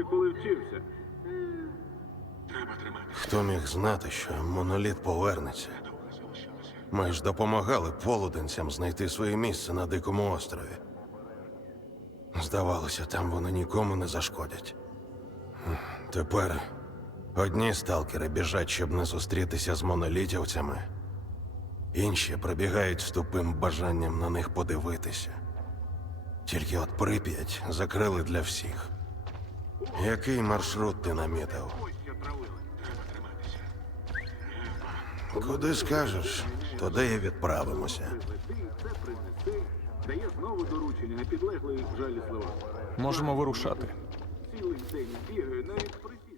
ще коли вчився. Хто міг знати, що моноліт повернеться? Ми ж допомагали полуденцям знайти своє місце на Дикому острові. Здавалося, там вони нікому не зашкодять. Тепер одні сталкери біжать, щоб не зустрітися з монолітівцями. Інші пробігають з тупим бажанням на них подивитися. Тільки от Прип'ять закрили для всіх. Який маршрут ти намітив? Куди скажеш, туди і відправимося. Ти це принеси, дає знову доручення, а підлеглий жалісливо. Можемо вирушати. Цілий день бігаю, навіть присісти.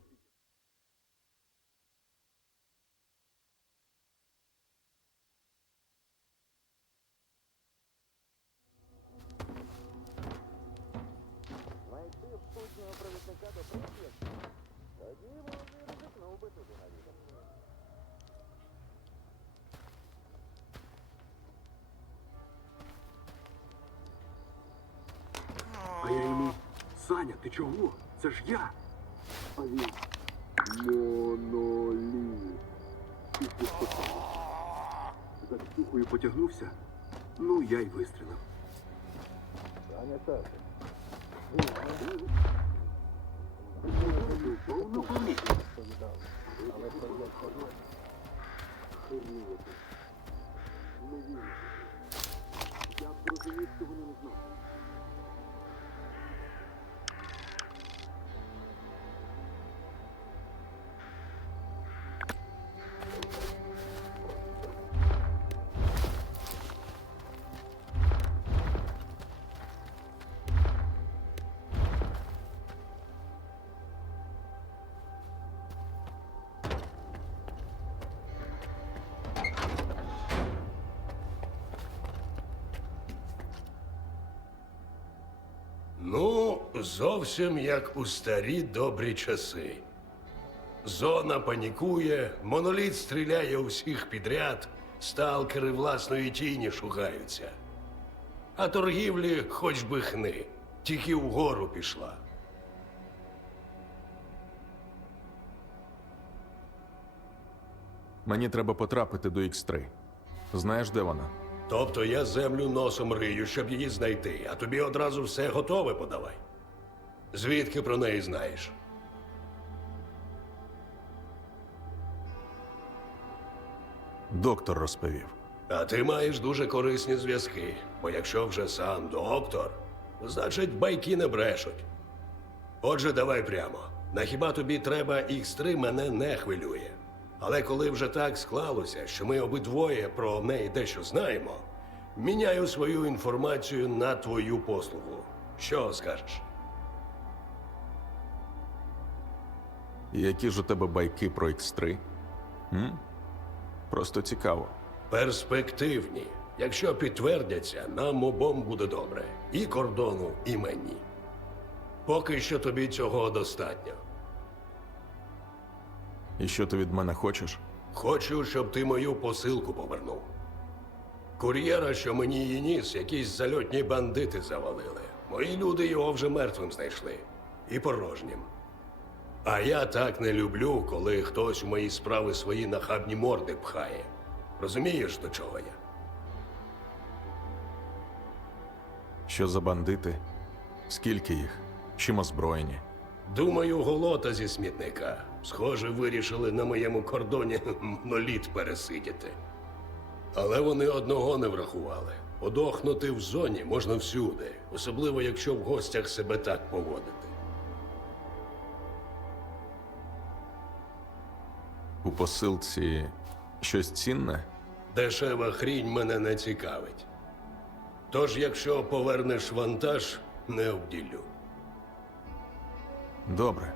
А я йому: Саня, ти чого? Це ж я. А він: моноліт. Після спитання. За штукою потягнувся, ну я й вистрілив. Саня, так. Ну, помітно. Але це я кажу. Хернує ти. Не вірю. Я б зрозумів, що вони не знають. Ну, зовсім як у старі добрі часи. Зона панікує, моноліт стріляє у всіх підряд, сталкери власної тіні шугаються. А торгівлі хоч би хни, тільки вгору пішла. Мені треба потрапити до Х3. Знаєш, де вона? Тобто я землю носом рию, щоб її знайти, а тобі одразу все готове подавай. Звідки про неї знаєш? Доктор розповів. А ти маєш дуже корисні зв'язки, бо якщо вже сам доктор, значить байки не брешуть. Отже, давай прямо. На хіба тобі треба Х3 мене не хвилює. Але коли вже так склалося, що ми обидвоє про неї дещо знаємо, міняю свою інформацію на твою послугу. Що скажеш? Які ж у тебе байки про Х3? Просто цікаво. Перспективні. Якщо підтвердяться, нам обом буде добре. І кордону, і мені. Поки що тобі цього достатньо. І що ти від мене хочеш? Хочу, щоб ти мою посилку повернув. Кур'єра, що мені її ніс, якісь зальотні бандити завалили. Мої люди його вже мертвим знайшли. І порожнім. А я так не люблю, коли хтось у мої справи свої нахабні морди пхає. Розумієш, до чого я? Що за бандити? Скільки їх? Чим озброєні? Думаю, голота зі смітника. Схоже, вирішили на моєму кордоні моноліт пересидіти. Але вони одного не врахували. Подохнути в зоні можна всюди, особливо якщо в гостях себе так поводити. У посилці щось цінне? Дешева хрінь мене не цікавить. Тож, якщо повернеш вантаж, не обділю. Добре.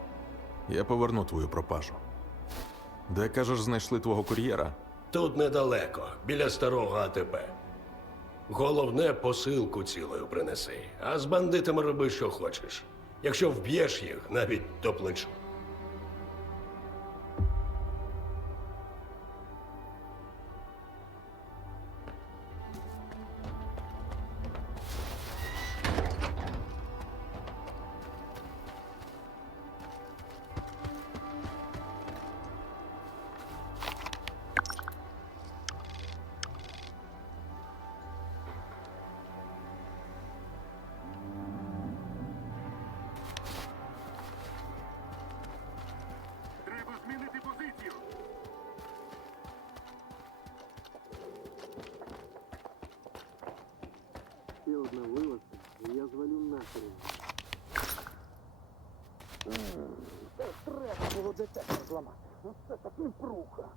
Я поверну твою пропажу. Де, кажеш, знайшли твого кур'єра? Тут недалеко, біля старого АТБ. Головне, посилку цілою принеси, а з бандитами роби, що хочеш. Якщо вб'єш їх, навіть до плечу. було детектор зламати. Ну це так не пруха.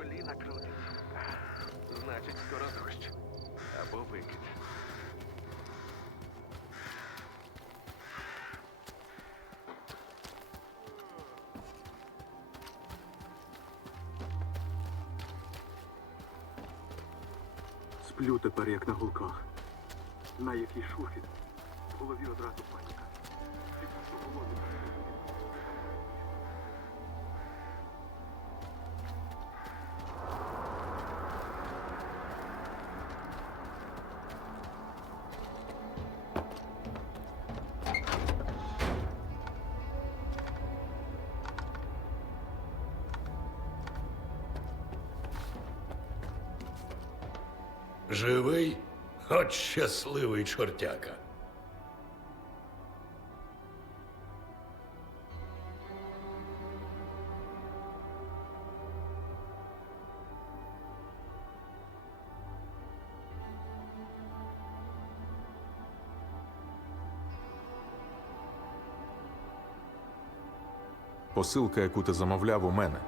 коліна крутить. Значить, скоро дощ. Або викид. Сплю тепер, як на гулках. На який шухіт. В голові одразу паніка. Живий? От щасливий чортяка. Посилка, яку ти замовляв, у мене.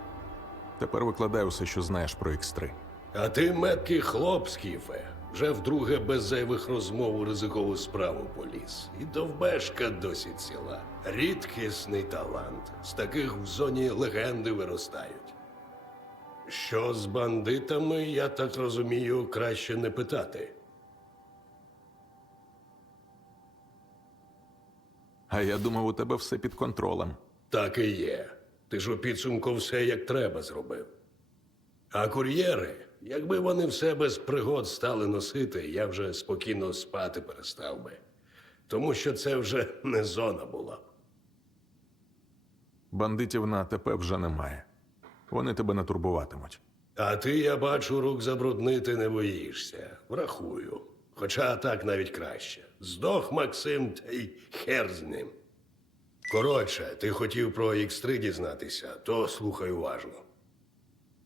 Тепер викладай усе, що знаєш про X3. А ти меткий хлоп, Скіфе. Вже вдруге без зайвих розмов у ризикову справу поліз. І довбешка досі ціла. Рідкісний талант. З таких в зоні легенди виростають. Що з бандитами, я так розумію, краще не питати. А я думав, у тебе все під контролем. Так і є. Ти ж у підсумку все як треба зробив. А кур'єри Якби вони все без пригод стали носити, я вже спокійно спати перестав би. Тому що це вже не зона була. Бандитів на АТП вже немає. Вони тебе не турбуватимуть. А ти, я бачу, рук забруднити не боїшся. Врахую. Хоча так навіть краще. Здох Максим, та й хер з ним. Коротше, ти хотів про X3 дізнатися, то слухай уважно.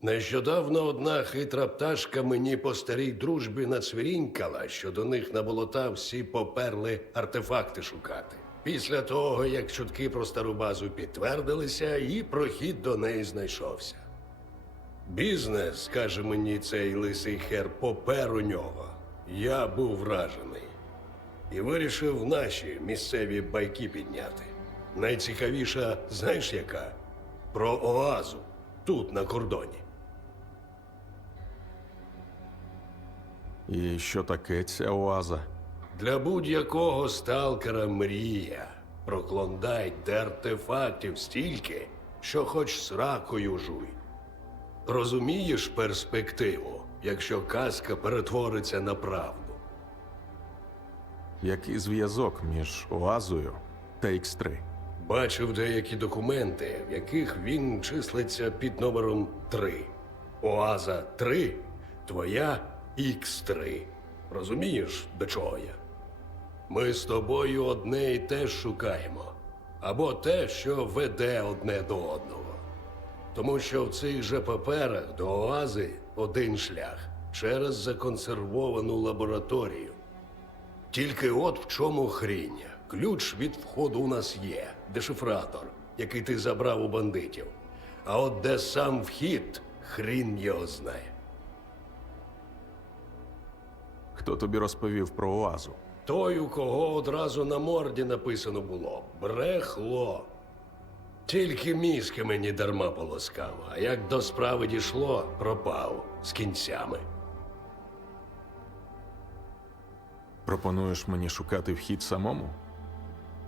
Нещодавно одна хитра пташка мені по старій дружбі нацвірінькала, що до них на болота всі поперли артефакти шукати. Після того, як чутки про стару базу підтвердилися, і прохід до неї знайшовся. Бізнес, каже мені цей лисий хер, попер у нього. Я був вражений. І вирішив наші місцеві байки підняти. Найцікавіша, знаєш яка? Про оазу. Тут, на кордоні. І що таке ця оаза? Для будь-якого сталкера мрія. Про Клондайк, де артефактів стільки, що хоч сракою жуй. Розумієш перспективу, якщо казка перетвориться на правду? Який зв'язок між оазою та X3? Бачив деякі документи, в яких він числиться під номером 3. Оаза 3 – твоя X3. Розумієш, до чого я? Ми з тобою одне і те ж шукаємо. Або те, що веде одне до одного. Тому що в цих же паперах до оази один шлях – через законсервовану лабораторію. Тільки от в чому хрінь. Ключ від входу у нас є – дешифратор, який ти забрав у бандитів. А от де сам вхід – хрін його знає. Хто тобі розповів про оазу? Той, у кого одразу на морді написано було – брехло. Тільки мізки мені дарма полоскав, а як до справи дійшло – пропав з кінцями. Пропонуєш мені шукати вхід самому?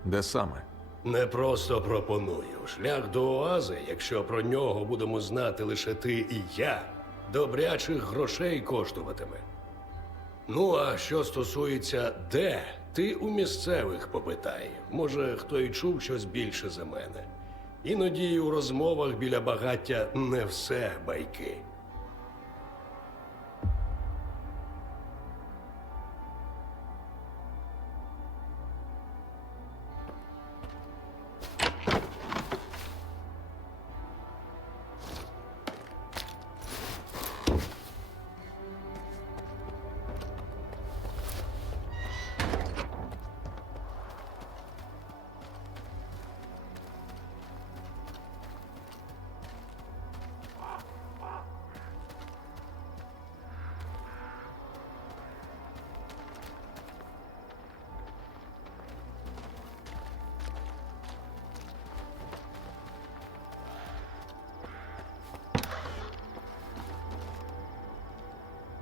Де саме? Не просто пропоную. Шлях до оази, якщо про нього будемо знати лише ти і я, добрячих грошей коштуватиме. Ну, а що стосується де, ти у місцевих попитай. Може, хто й чув щось більше за мене. Іноді у розмовах біля багаття не все байки.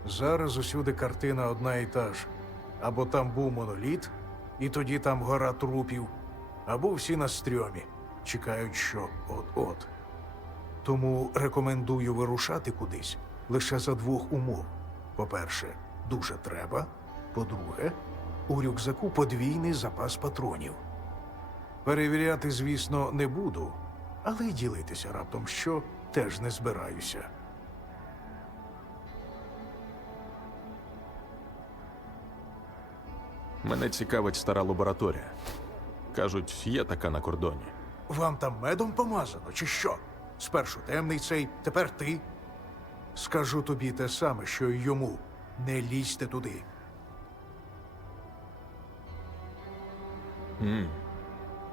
Зараз усюди картина одна і та ж. Або там був моноліт, і тоді там гора трупів, або всі на стрьомі, чекають, що от-от. Тому рекомендую вирушати кудись лише за двох умов. По-перше, дуже треба. По-друге, у рюкзаку подвійний запас патронів. Перевіряти, звісно, не буду, але й ділитися раптом що теж не збираюся. Мене цікавить стара лабораторія. Кажуть, є така на кордоні. Вам там медом помазано, чи що? Спершу темний цей, тепер ти. Скажу тобі те саме, що й йому. Не лізьте туди.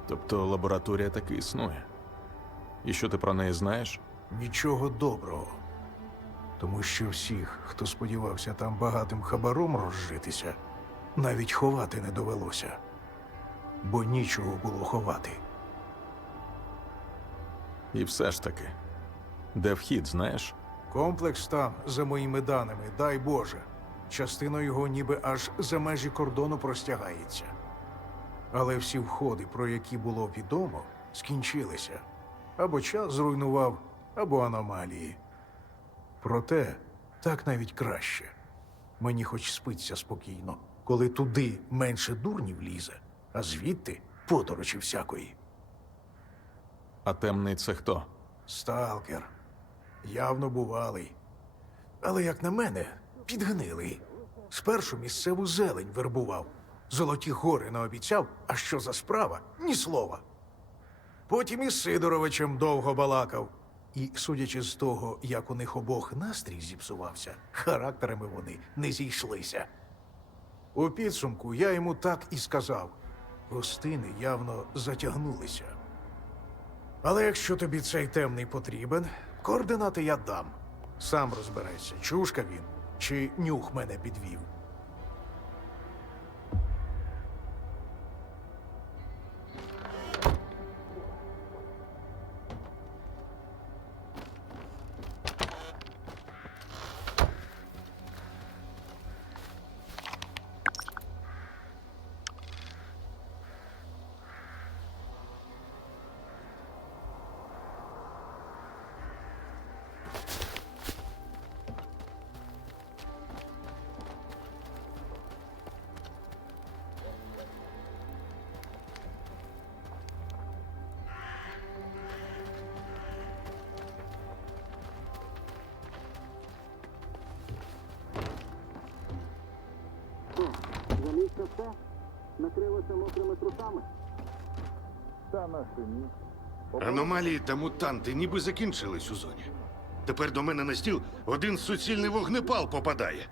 Тобто лабораторія таки існує. І що ти про неї знаєш? Нічого доброго. Тому що всіх, хто сподівався там багатим хабаром розжитися, навіть ховати не довелося. Бо нічого було ховати. І все ж таки, де вхід, знаєш? Комплекс там, за моїми даними, дай Боже. Частина його ніби аж за межі кордону простягається. Але всі входи, про які було відомо, скінчилися. Або час зруйнував, або аномалії. Проте, Так навіть краще. Мені хоч спиться спокійно, коли туди менше дурнів лізе, а звідти поторочі всякої. А темний це хто? Сталкер. Явно бувалий. Але, як на мене, підгнилий. Спершу місцеву зелень вербував. Золоті гори наобіцяв, а що за справа – ні слова. Потім із Сидоровичем довго балакав. І, судячи з того, як у них обох настрій зіпсувався, характерами вони не зійшлися. У підсумку я йому так і сказав. Гостини явно затягнулися. Але якщо тобі цей темний потрібен, координати я дам. Сам розберайся, чушка він чи нюх мене підвів. Замість все накрилося мокрими трусами. Аномалії та мутанти ніби закінчились у зоні. Тепер до мене на стіл один суцільний вогнепал попадає.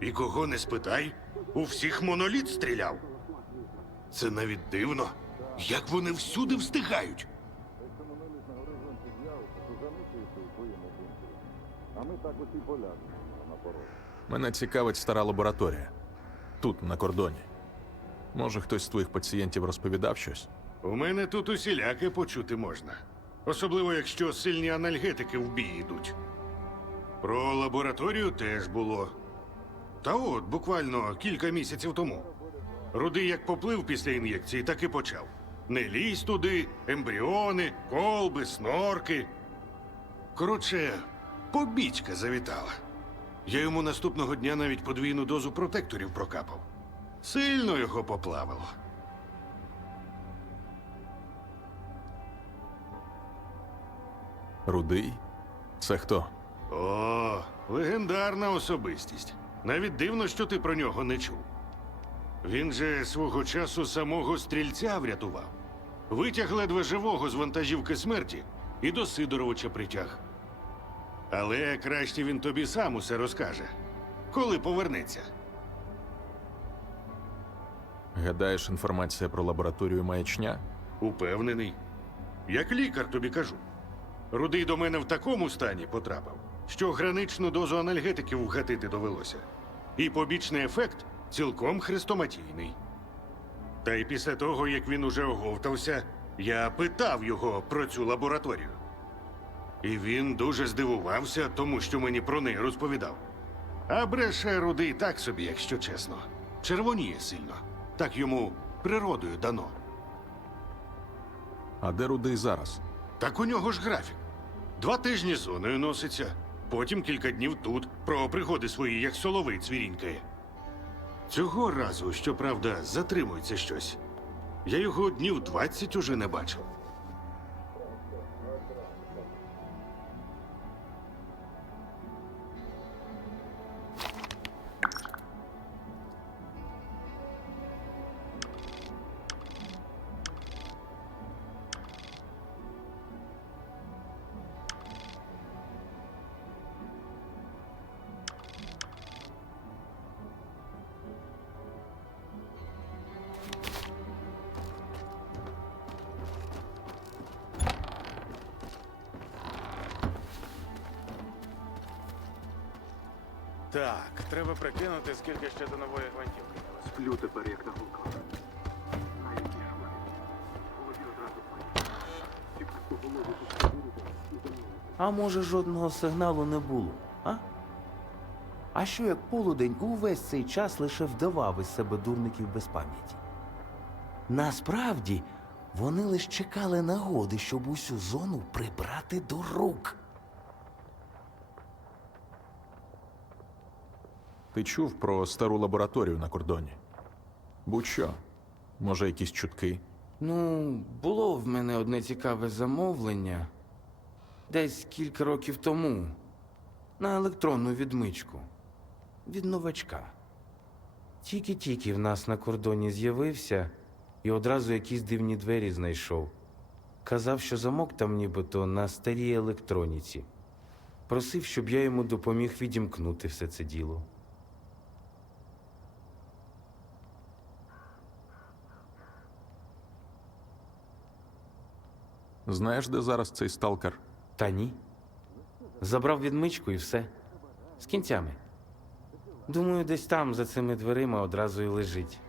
І кого не спитай, у всіх моноліт стріляв. Це навіть дивно, як вони всюди встигають. Мене цікавить стара лабораторія. Тут, на кордоні. Може, хтось з твоїх пацієнтів розповідав щось? У мене тут усіляке почути можна. Особливо, якщо сильні анальгетики в бій йдуть. Про лабораторію теж було. Та от, буквально кілька місяців тому. Рудий як поплив після ін'єкції, так і почав. Не лізь туди, ембріони, колби, снорки. Коротше, побічка завітала. Я йому наступного дня навіть подвійну дозу протекторів прокапав. Сильно його поплавило. Рудий? Це хто? О, легендарна особистість. Навіть дивно, що ти про нього не чув. Він же свого часу самого стрільця врятував. Витяг ледве живого з вантажівки смерті і до Сидоровича притяг. Але краще він тобі сам усе розкаже, коли повернеться. Гадаєш, інформація про лабораторію маячня? Упевнений. Як лікар тобі кажу. Рудий до мене в такому стані потрапив, що граничну дозу анальгетиків вгатити довелося. І побічний ефект цілком хрестоматійний. Та й після того, як він уже оговтався, я питав його про цю лабораторію. І він дуже здивувався тому, що мені про неї розповідав. А бреше Рудий так собі, якщо чесно. Червоніє сильно. Так йому природою дано. А де Рудий зараз? Так у нього ж графік. 2 тижні зоною носиться, потім кілька днів тут, про пригоди свої, як соловей цвірінькає. Цього разу, щоправда, затримується щось. Я його днів 20 уже не бачив. Так, треба прикинути, скільки ще до нової гвинтівки. Сплю тепер, як на гулках. Навіть ніж в мене. В голові одразу паніка. Тільки по голові тут повірити і за мною. А може, жодного сигналу не було, а? А що як полудень увесь цей час лише вдавав із себе дурників без пам'яті? Насправді, вони лише чекали нагоди, щоб усю зону прибрати до рук. Ти чув про стару лабораторію на кордоні? Будь-що. Може, якісь чутки? Ну, було в мене одне цікаве замовлення десь кілька років тому на електронну відмичку від новачка. Тільки-тільки в нас на кордоні з'явився і одразу якісь дивні двері знайшов. Казав, що замок там нібито на старій електроніці. Просив, щоб я йому допоміг відімкнути все це діло. Знаєш, де зараз цей сталкер? Та ні. Забрав відмичку і все. З кінцями. Думаю, десь там, за цими дверима, одразу і лежить.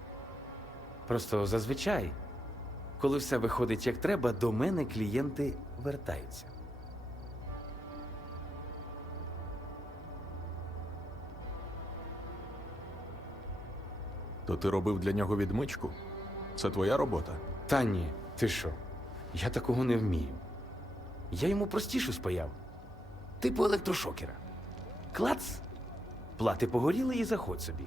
Просто зазвичай, коли все виходить як треба, до мене клієнти вертаються. То ти робив для нього відмичку? Це твоя робота? Та ні, ти що? Я такого не вмію. Я йому простішу спаяв. Типу електрошокера. Клац! Плати погоріли і заходь собі.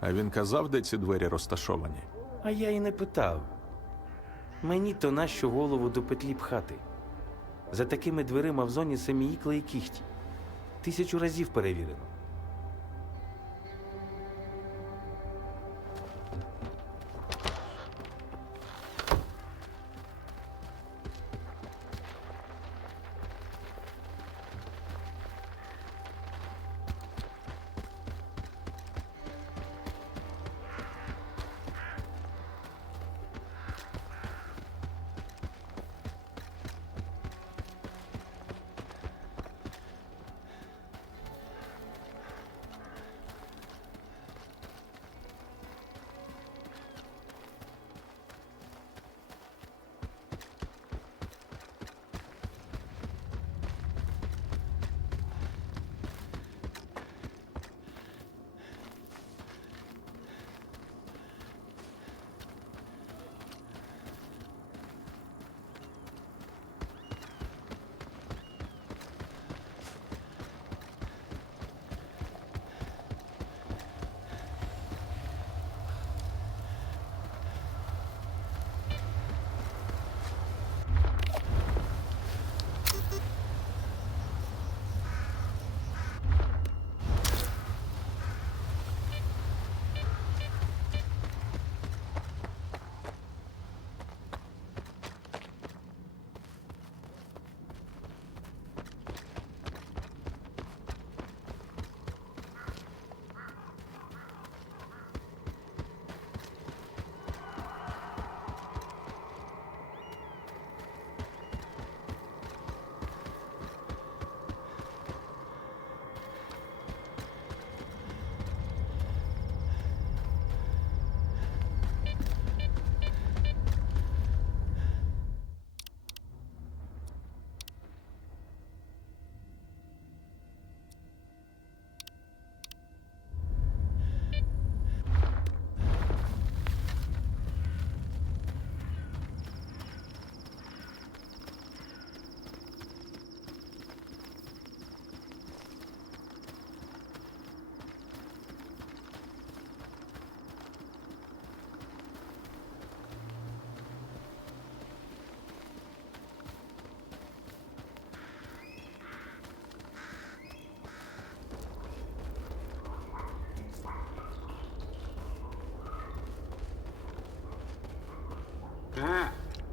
А він казав, де ці двері розташовані? А я і не питав. Мені то нащо голову до петлі пхати. За такими дверима в зоні самі ікли і кіхті. 1000 разів перевірено.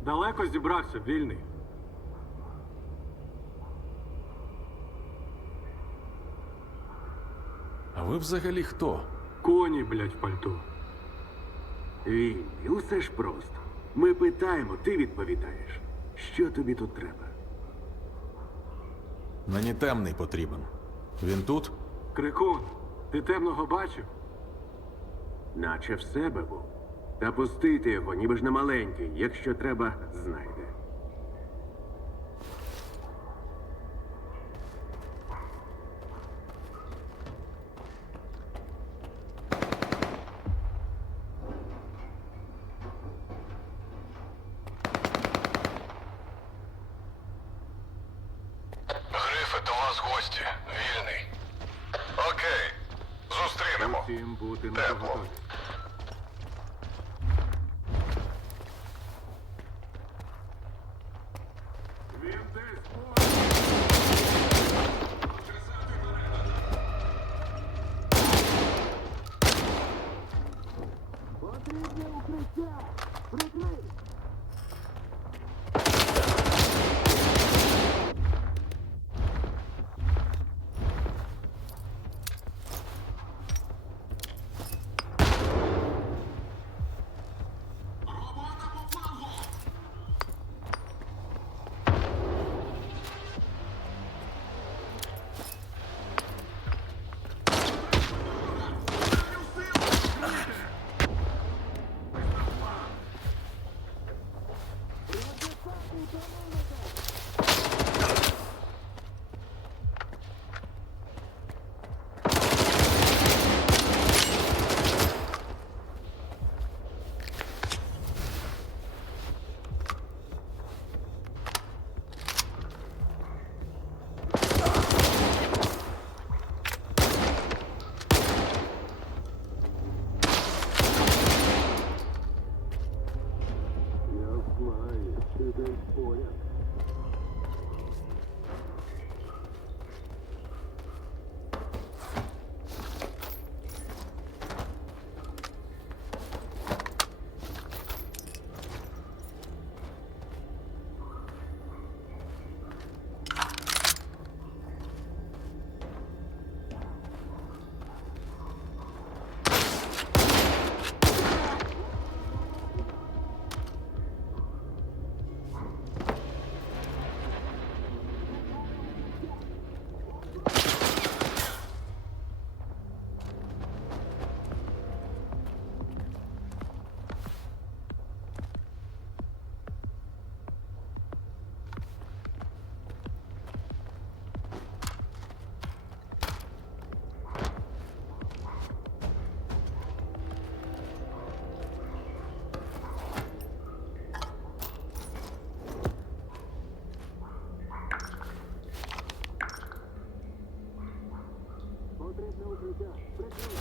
Далеко зібрався, вільний. А ви взагалі хто? Коні, блядь, в пальто. Вільний, усе ж просто. Ми питаємо, ти відповідаєш. Що тобі тут треба? Мені темний потрібен. Він тут? Крикун, ти темного бачив? Наче в себе був. Та пустити його, ніби ж не маленький. Якщо треба, знайде. Шерифе, до вас гості. Вільний. Окей. Зустрінемо. Усім бути на Тепло. поготові. Він десь поруч. Я знаю, ти десь поряд. Потрібне укриття. Прикрий.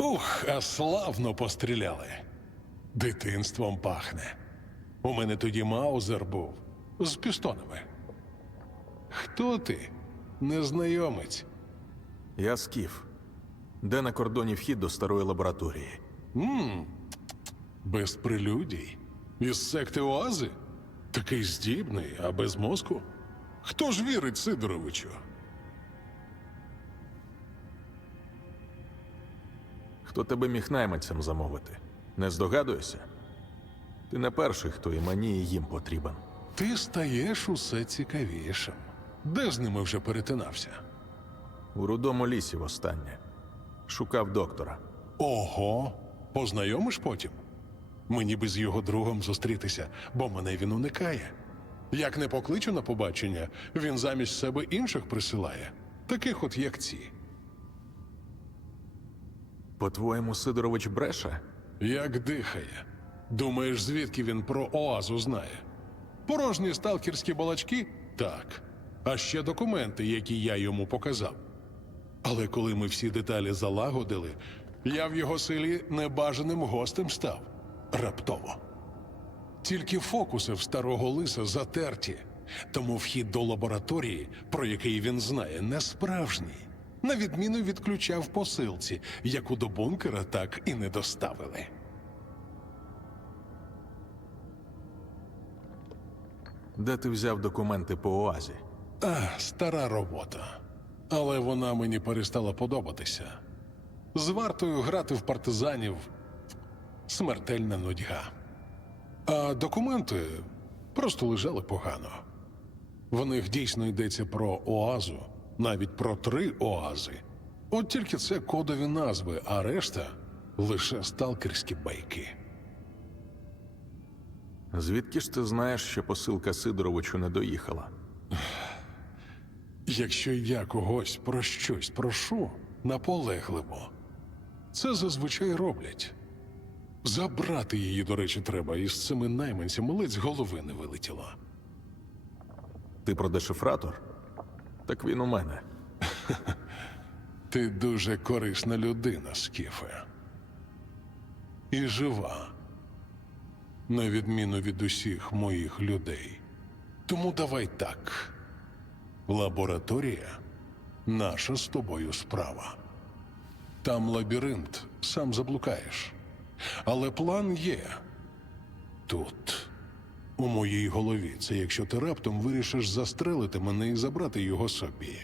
Ух, а славно постріляли. Дитинством пахне. У мене тоді маузер був з пістонами. Хто ти? Незнайомець. Я Скіф. Де на кордоні вхід до старої лабораторії? Без прелюдій. Із секти Оази? Такий здібний, а без мозку? Хто ж вірить Сидоровичу? Хто тебе міг найманцям замовити? Не здогадуєшся? Ти не перший, хто і мені, і їм потрібен. Ти стаєш усе цікавішим. Де з ними вже перетинався? У рудому лісі востаннє. Шукав доктора. Ого, познайомиш потім? Мені би з його другом зустрітися, бо мене він уникає. Як не покличу на побачення, він замість себе інших присилає. Таких от як ці. По-твоєму, Сидорович бреше? Як дихає. Думаєш, звідки він про Оазу знає? Порожні сталкерські балачки? Так. А ще документи, які я йому показав. Але коли ми всі деталі залагодили, я в його силі небажаним гостем став. Раптово. Тільки фокуси в старого лиса затерті, тому вхід до лабораторії, про який він знає, не справжній. На відміну від ключа в посилці, яку до бункера так і не доставили. Де ти взяв документи по Оазі? Стара робота. Але вона мені перестала подобатися. З вартою грати в партизанів – смертельна нудьга. А документи просто лежали погано. В них дійсно йдеться про Оазу, навіть про 3 Оази. От тільки це кодові назви, а решта – лише сталкерські байки. Звідки ж ти знаєш, що посилка Сидоровичу не доїхала? Якщо я когось про щось прошу, наполегливо. Це зазвичай роблять. Забрати її, до речі, треба, і з цими найманцями ледь з голови не вилетіло. Ти про дешифратор? Так він у мене. Ти дуже корисна людина, Скіфе. І жива. На відміну від усіх моїх людей. Тому давай так. Лабораторія – наша з тобою справа. Там лабіринт, сам заблукаєш. Але план є. Тут. У моїй голові. Це якщо ти раптом вирішиш застрелити мене і забрати його собі.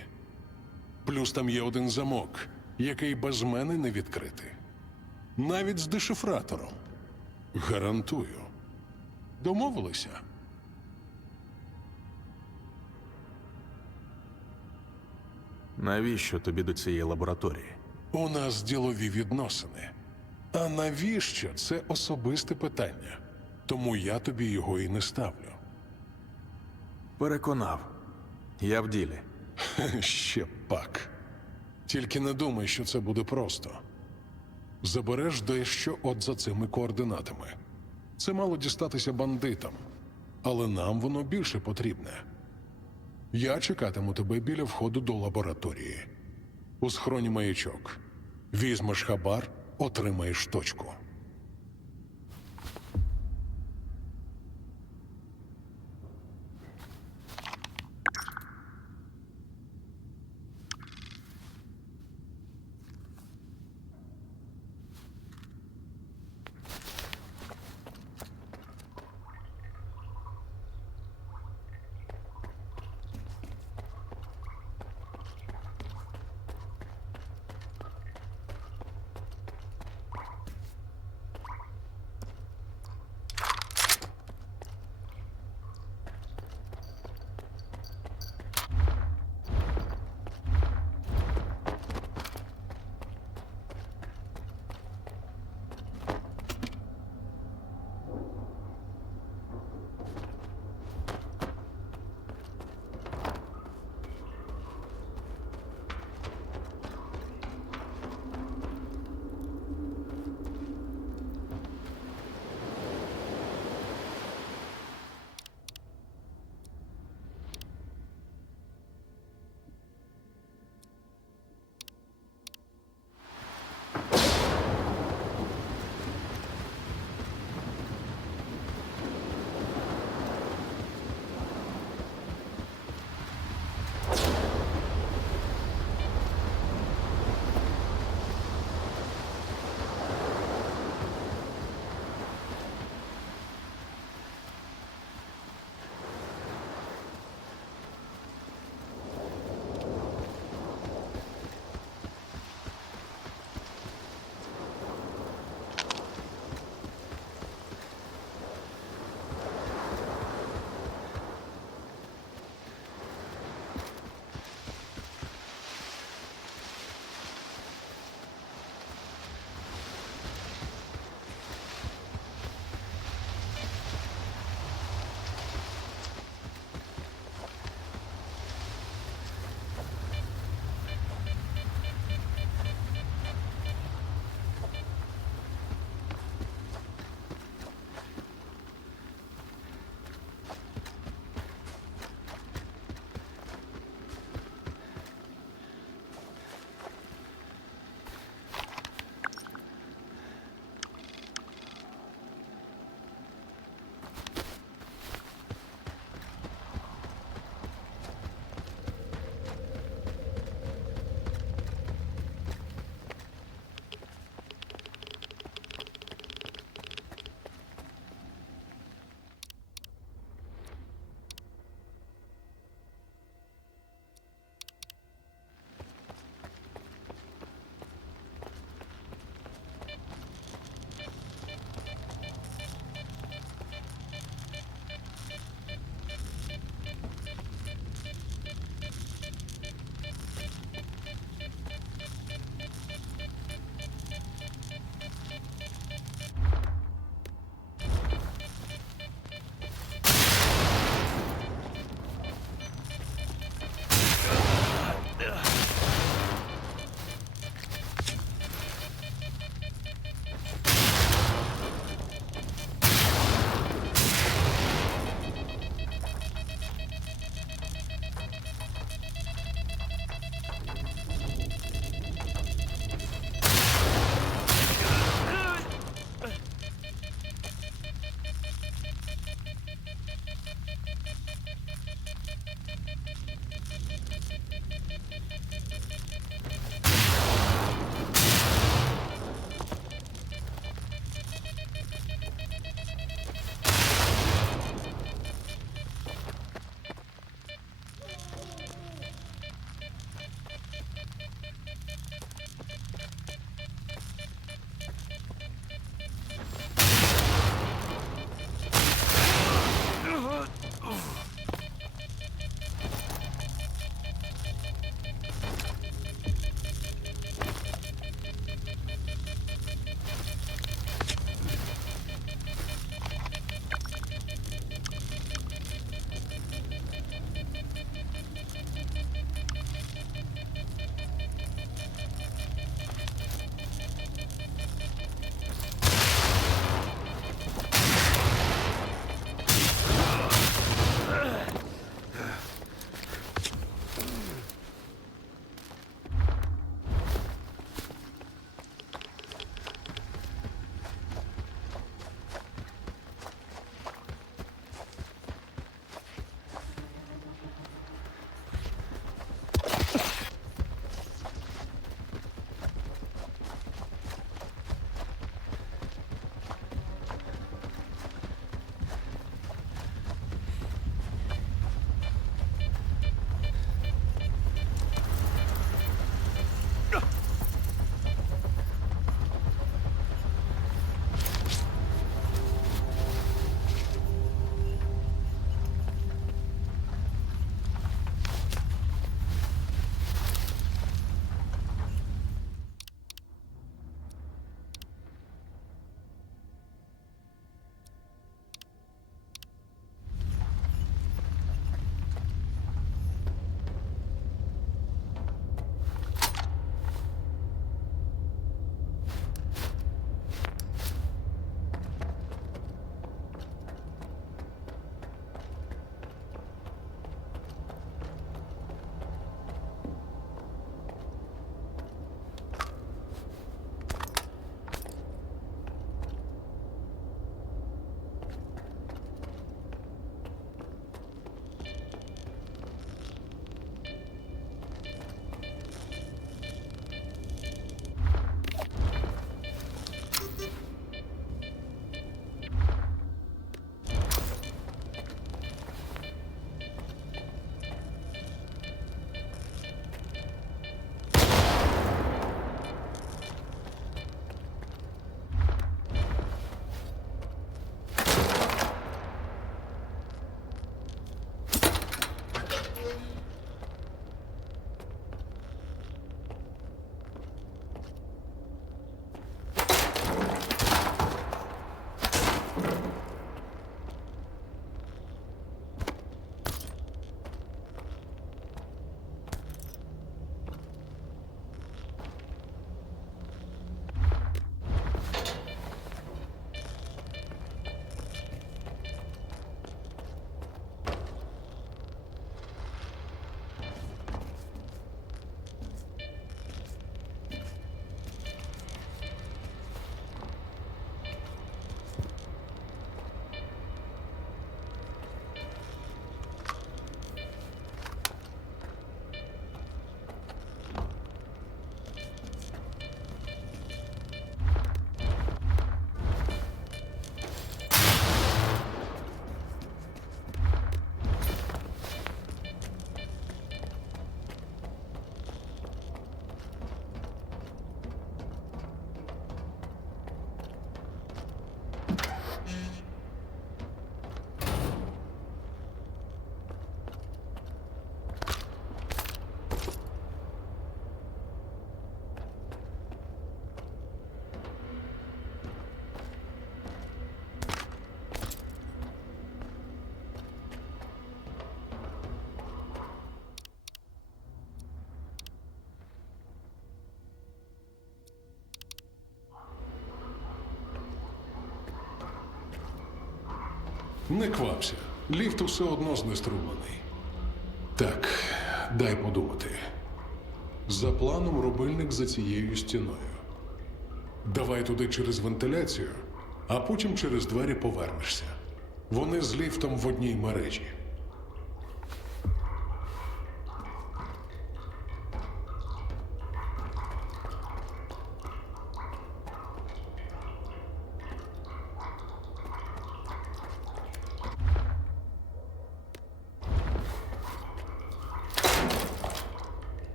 Плюс там є один замок, який без мене не відкрити. Навіть з дешифратором. Гарантую. Домовилися? Навіщо тобі до цієї лабораторії? У нас ділові відносини. А навіщо – це особисте питання. Тому я тобі його і не ставлю. Переконав. Я в ділі. Ще пак. Тільки не думай, що це буде просто. Забереш дещо от за цими координатами. Це мало дістатися бандитам. Але нам воно більше потрібне. Я чекатиму тебе біля входу до лабораторії. У схроні маячок. Візьмеш хабар, отримаєш точку. Не квапся. Ліфт усе одно знеструмлений. Так, дай подумати. За планом рубильник за цією стіною. Давай туди через вентиляцію, а потім через двері повернешся. Вони з ліфтом в одній мережі.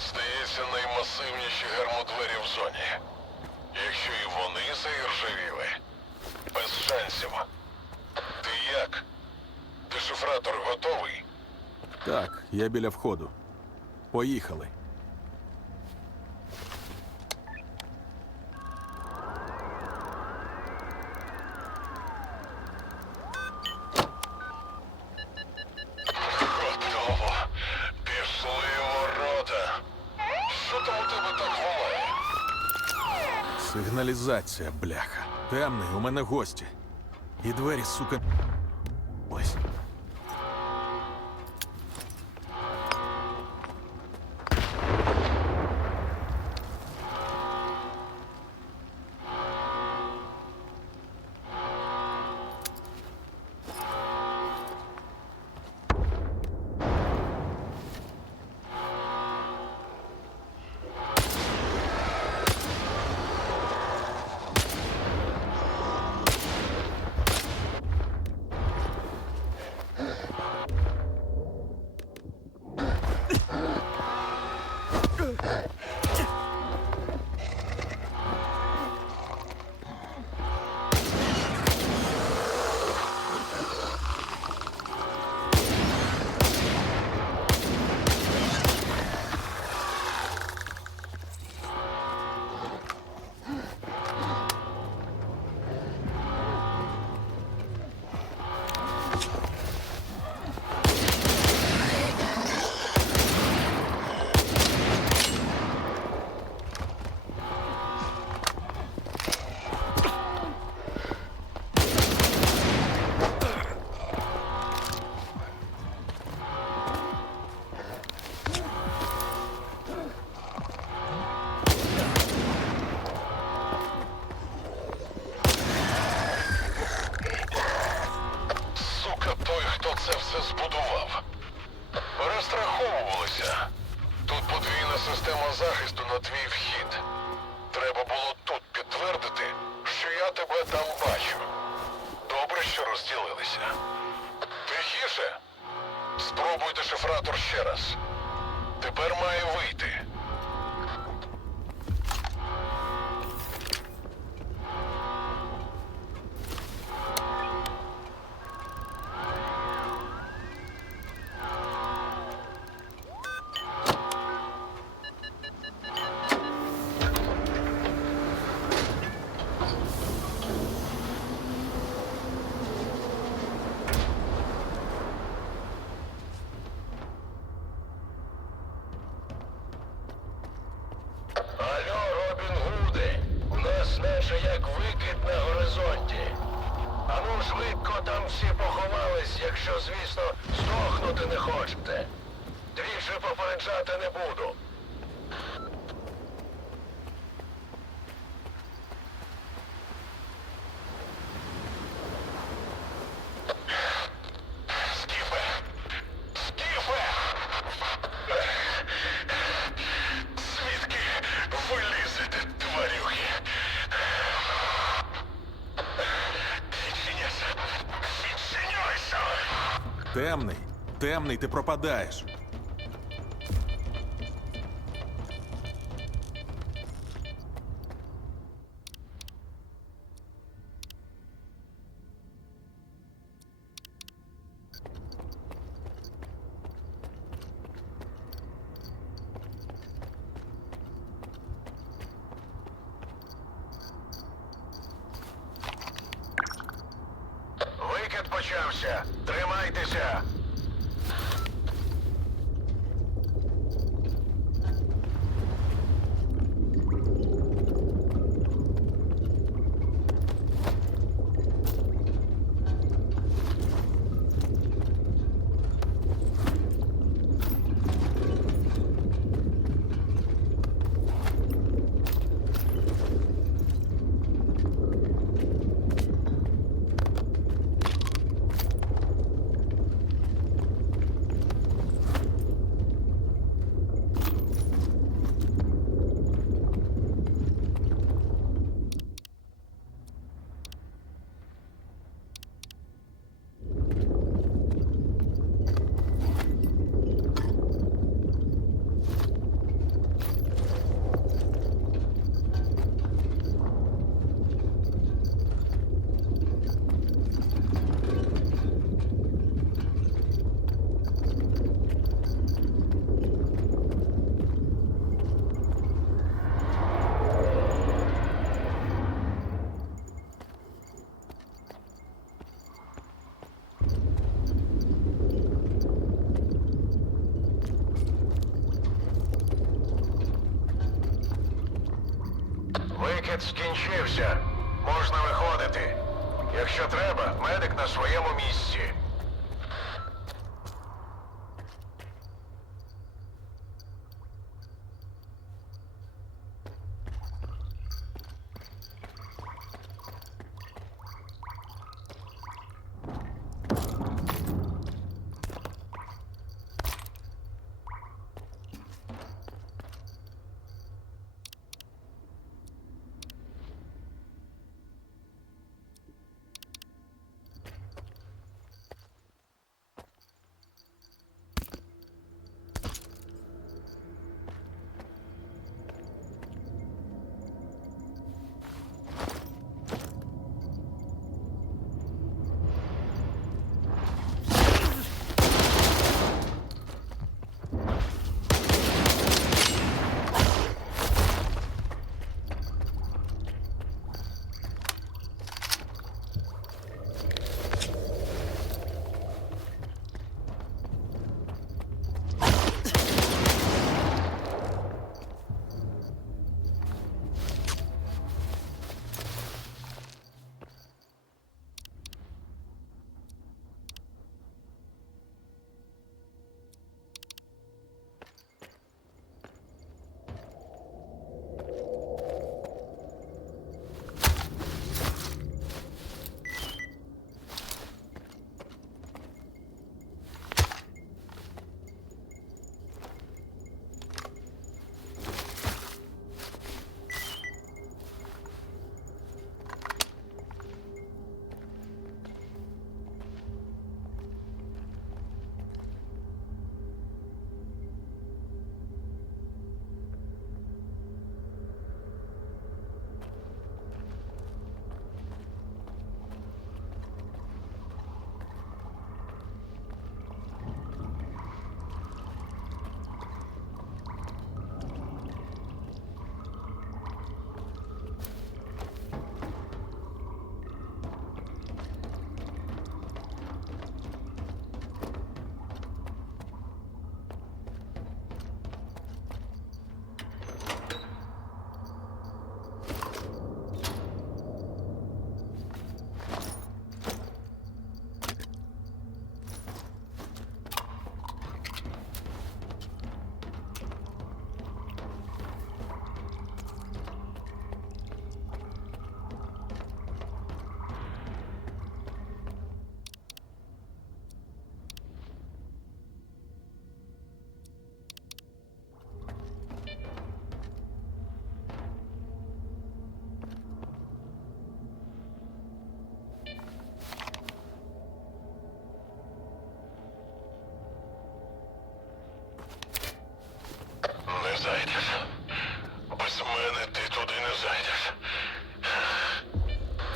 Здається, наймасивніші гермодвері в зоні. Якщо і вони заіржавіли, без шансів. Ти як? Дешифратор готовий? Так, я біля входу. Поїхали. Готово. Пішли ворота. Що там у тебе так волає? Сигналізація, бляха. Темний, у мене гості. І двері, сука, ось. система захисту на твій вхід. Треба було тут підтвердити, що я тебе там бачу. Добре, що розділилися. Тихіше. Спробуй дешифратор ще раз. Тепер має вийти. Алло, Робін Гуди, у нас наче як викид на горизонті. Ану швидко там всі поховались, якщо, звісно, здохнути не хочете. Двічі попереджати не буду. Скіфе! Скіфе! Звідки ви лізете, тварюки? Відчиняйся! Відчиняйся! Темний, ти пропадаєш. Викид почався. Тримайтеся. Викид скінчився. Можна виходити. Якщо треба, медик на своєму місці.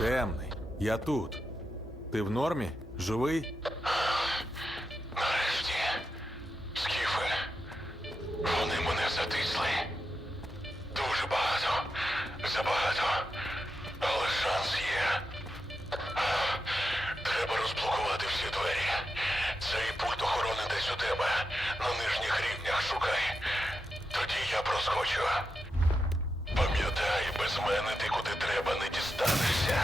Темний, я тут. Ти в нормі? Живий? Нарешті. Скіфе. Вони мене затисли. Дуже багато. Забагато. Але шанс є. Треба розблокувати всі двері. Цей пульт охорони десь у тебе. На нижніх рівнях шукай. Тоді я проскочу. Пам'ятай, без мене ти куди треба не дістанешся.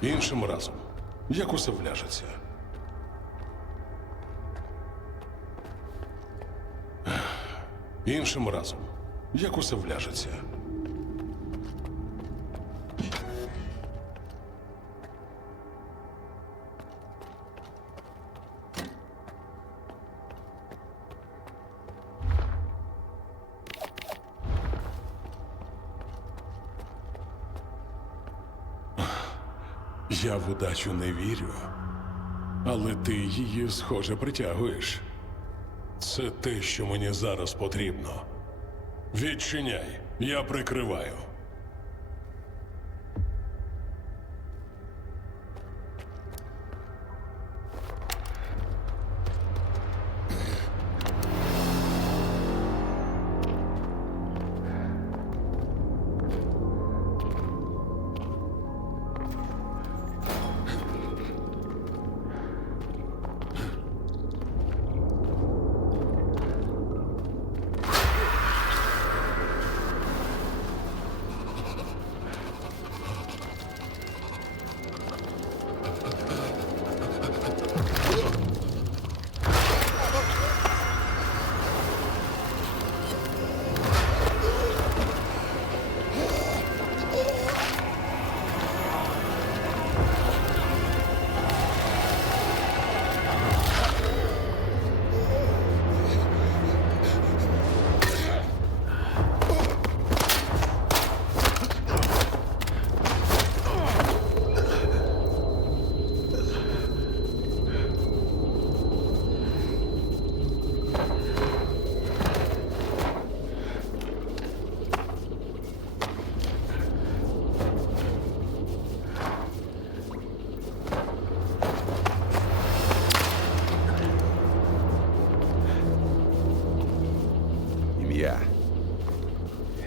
Іншим разом, як усе вляжеться. Іншим разом, як усе вляжеться. Я в удачу не вірю, але ти її, схоже, притягуєш. Це те, що мені зараз потрібно. Відчиняй, я прикриваю.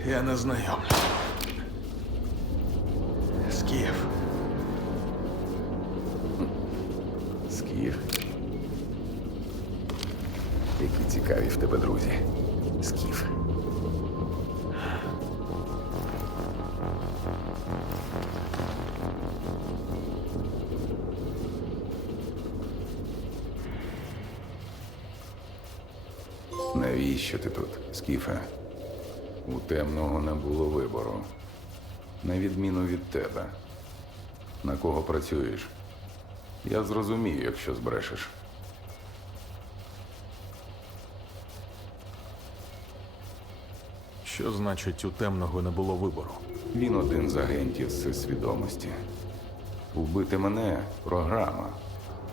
Я не знайомлю. Скіф. Скіф. Які цікаві в тебе друзі. Скіф. Навіщо ти тут, Скіфе? У темного не було вибору. На відміну від тебе. На кого працюєш? Я зрозумію, якщо збрешеш. Що значить, у темного не було вибору? Він один з агентів всесвідомості. Вбити мене – програма,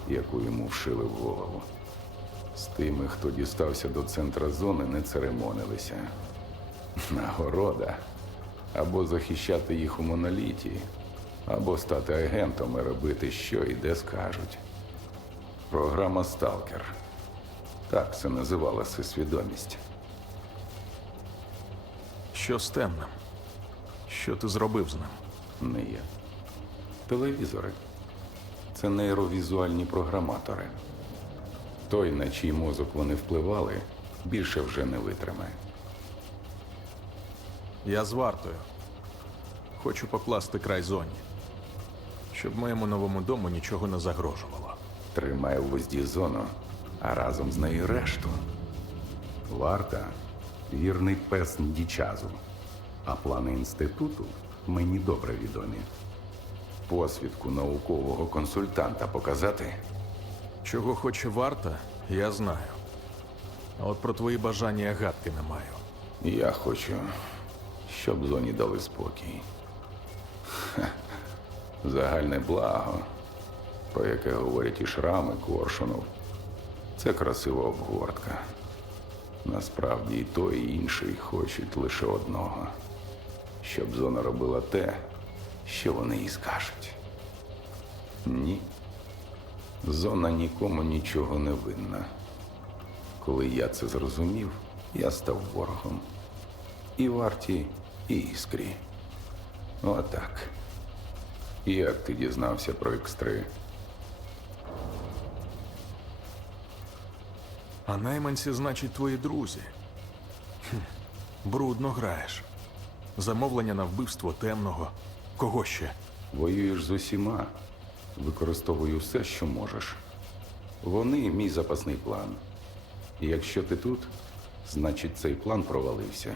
яку йому вшили в голову. З тими, хто дістався до центра зони, не церемонилися. Нагорода. Або захищати їх у моноліті, або стати агентом і робити що і де скажуть. Програма «Сталкер». Так це називала всесвідомість. Що з темним? Що ти зробив з ним? Не я. Телевізори. Це нейровізуальні програматори. Той, на чий мозок вони впливали, більше вже не витримає. Я з вартою. Хочу покласти край зоні. Щоб моєму новому дому нічого не загрожувало. Тримай у вузді зону, а разом з нею решту. Варта – вірний пес Дічазу, а плани інституту мені добре відомі. Посвідку наукового консультанта показати? Чого хоче варта, я знаю. А от про твої бажання я гадки не маю. Я хочу, щоб зоні дали спокій. Ха. Загальне благо, про яке говорять і Шрам, і Коршунов. Це красива обгортка. Насправді і той, і інший хочуть лише одного. Щоб зона робила те, що вони їй скажуть. Ні. Зона нікому нічого не винна. Коли я це зрозумів, я став ворогом. І варті, і іскрі. Отак. Як ти дізнався про X3? А найманці, значить, твої друзі. Брудно граєш. Замовлення на вбивство темного. Кого ще? Воюєш з усіма. Використовуй усе, що можеш. Вони мій запасний план. І якщо ти тут, значить цей план провалився.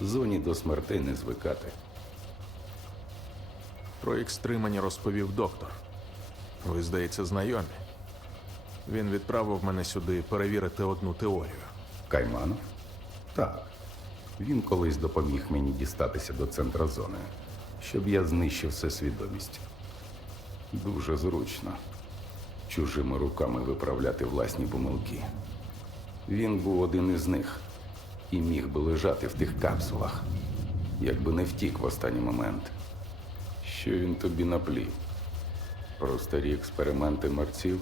Зоні до смертей не звикати. Про X3 мені розповів доктор. Ви, здається, знайомі. Він відправив мене сюди перевірити одну теорію. Кайманов? Так. Він колись допоміг мені дістатися до центра зони, щоб я знищив всесвідомість. Дуже зручно. Чужими руками виправляти власні помилки. Він був один із них і міг би лежати в тих капсулах, якби не втік в останній момент. Що він тобі наплів? Про старі експерименти мерців?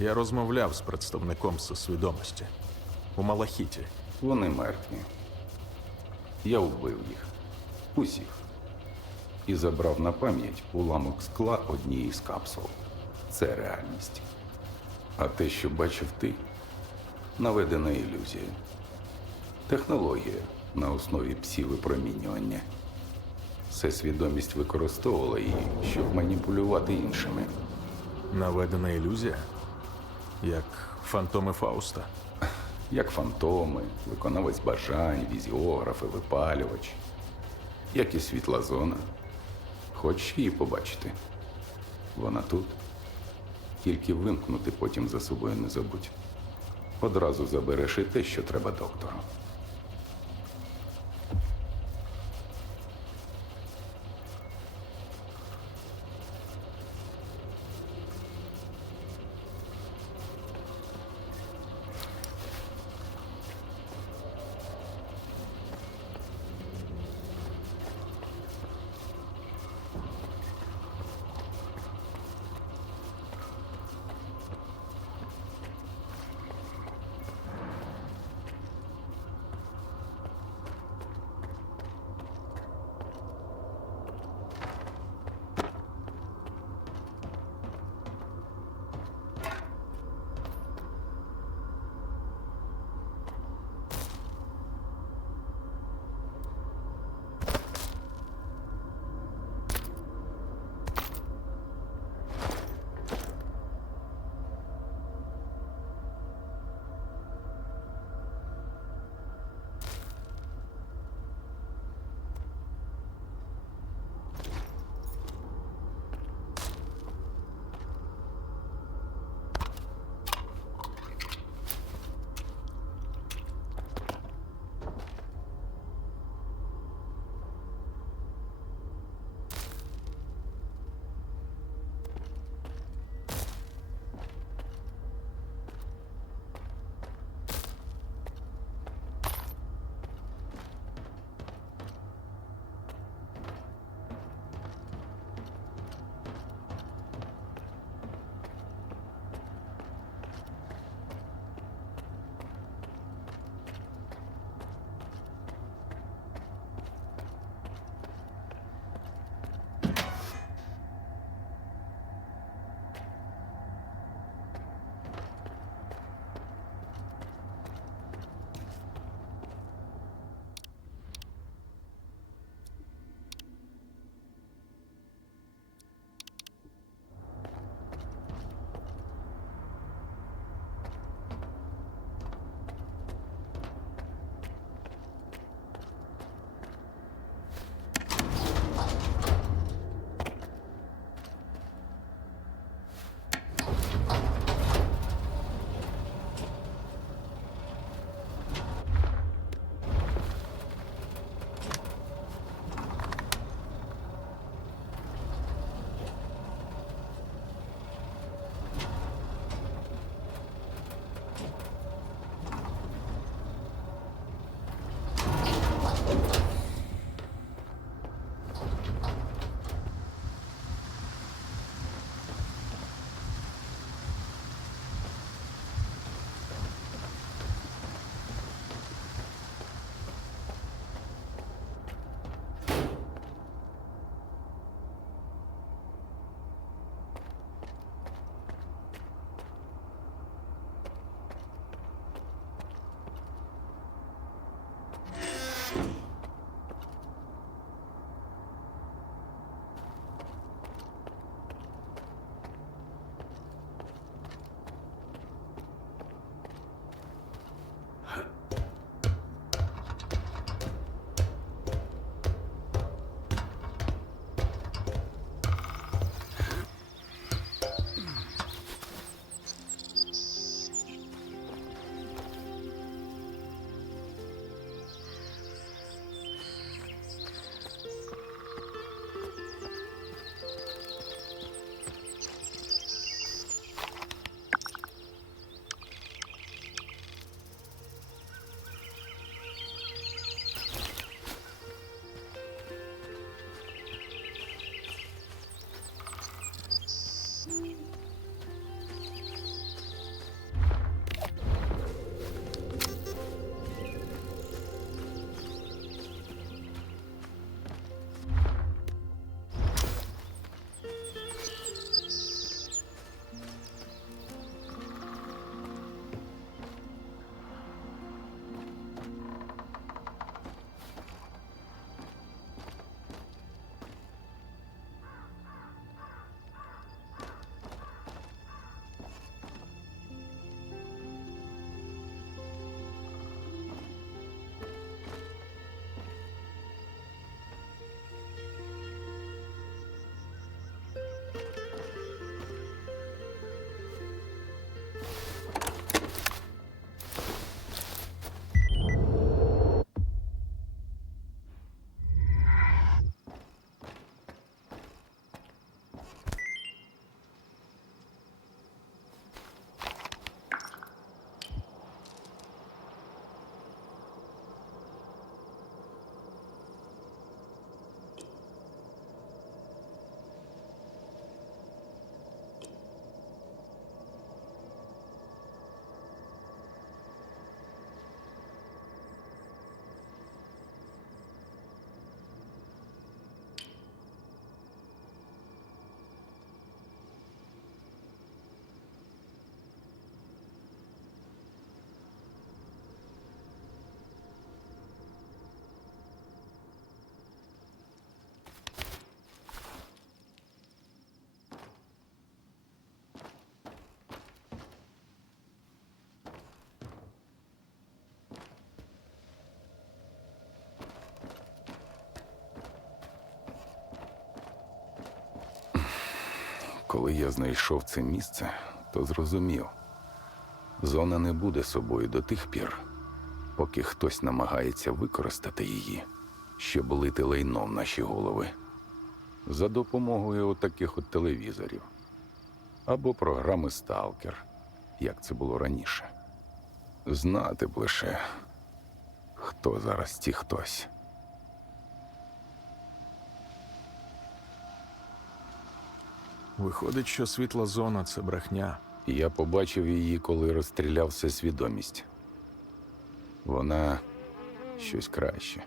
Я розмовляв з представником всесвідомості у Малахіті. Вони мертві. Я вбив їх. Усіх. І забрав на пам'ять уламок скла однієї з капсул. Це реальність. А те, що бачив ти, наведена ілюзія. Технологія на основі псі-випромінювання. Всесвідомість використовувала її, щоб маніпулювати іншими. Наведена ілюзія? Як фантоми Фауста? Як фантоми, виконавець бажань, візіограф і випалювач. Як і світла зона. Хочеш її побачити? Вона тут. Тільки вимкнути потім за собою не забудь. Одразу забереш і те, що треба доктору. Коли я знайшов це місце, то зрозумів, зона не буде собою до тих пір, поки хтось намагається використати її, щоб лити лайно в наші голови. За допомогою отаких от телевізорів. Або програми «Сталкер», як це було раніше. Знати б лише, хто зараз ті хтось. Виходить, що світла зона – це брехня. Я побачив її, коли розстріляв всесвідомість. Вона щось краще,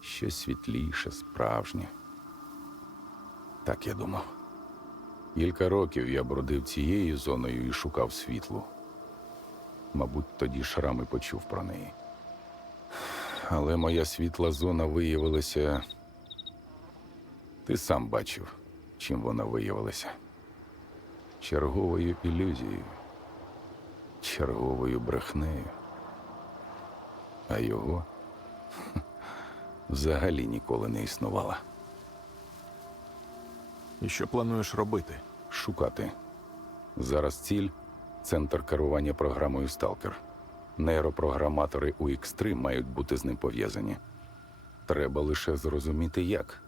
щось світліше, справжнє. Так я думав. Кілька років я бродив цією зоною і шукав світлу. Мабуть, тоді Шрам і почув про неї. Але моя світла зона виявилася... Ти сам бачив, чим вона виявилася. Черговою ілюзією, черговою брехнею. А його взагалі ніколи не існувало. І що плануєш робити? Шукати. Зараз ціль – центр керування програмою «Сталкер». Нейропрограматори у X3 мають бути з ним пов'язані. Треба лише зрозуміти, як.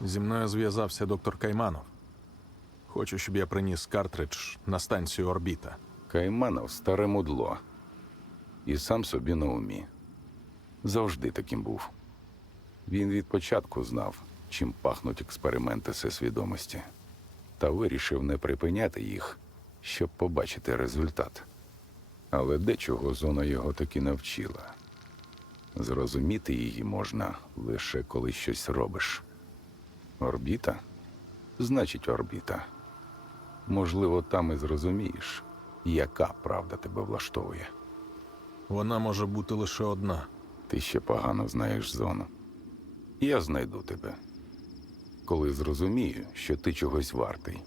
Зі мною зв'язався доктор Кайманов. Хоче, щоб я приніс картридж на станцію «Орбіта». Кайманов – старе мудло. І сам собі на умі. Завжди таким був. Він від початку знав, чим пахнуть експерименти всесвідомості. Та вирішив не припиняти їх, щоб побачити результат. Але дечого зона його таки навчила. Зрозуміти її можна лише коли щось робиш. Орбіта? Значить, орбіта. Можливо, там і зрозумієш, яка правда тебе влаштовує. Вона може бути лише одна. Ти ще погано знаєш зону. Я знайду тебе. Коли зрозумію, що ти чогось вартий.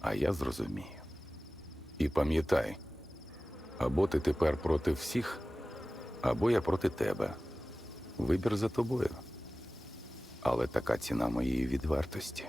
А я зрозумію. І пам'ятай, або ти тепер проти всіх, або я проти тебе. Вибір за тобою. Але така ціна моєї відвертості.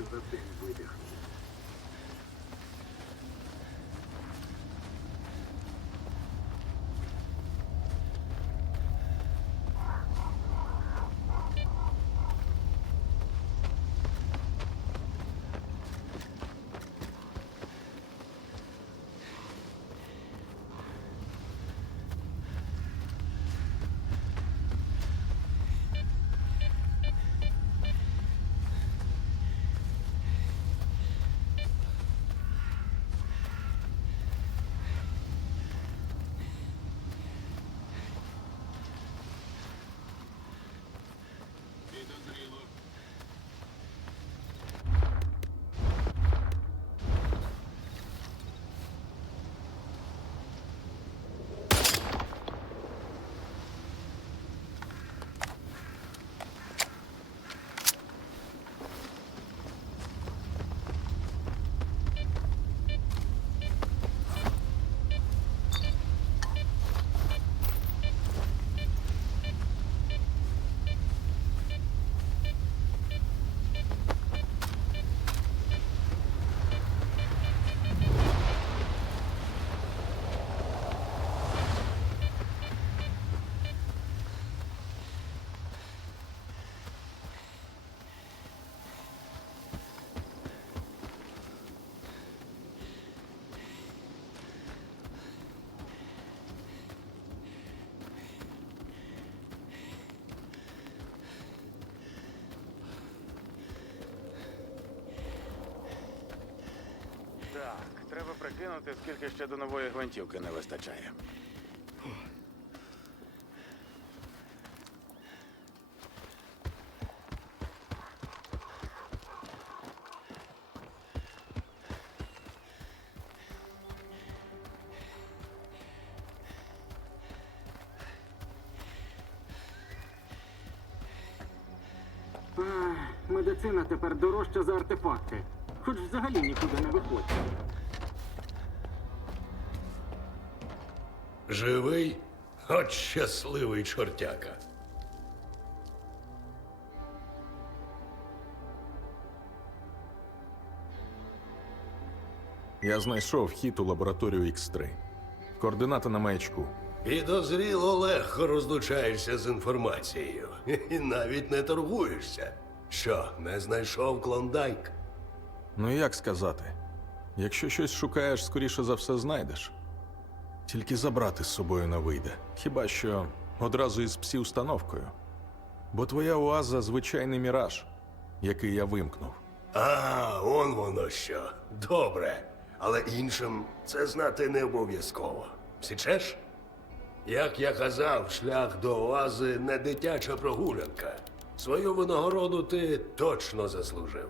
швидше за все видихнути. Так, треба прикинути, скільки ще до нової гвинтівки не вистачає. Медицина тепер дорожча за артефакти. Хоч взагалі нікуди не виходь. Живий? От щасливий чортяка. Я знайшов вхід у лабораторію X3. Координати на маячку. Підозріло легко розлучаєшся з інформацією. І навіть не торгуєшся. Що, не знайшов Клондайк? Ну як сказати? Якщо щось шукаєш, скоріше за все знайдеш. Тільки забрати з собою не вийде. Хіба що одразу із псі-установкою. Бо твоя УАЗа – звичайний міраж, який я вимкнув. А, он воно що. Добре. Але іншим це знати не обов'язково. Січеш? Як я казав, шлях до оази не дитяча прогулянка. Свою винагороду ти точно заслужив.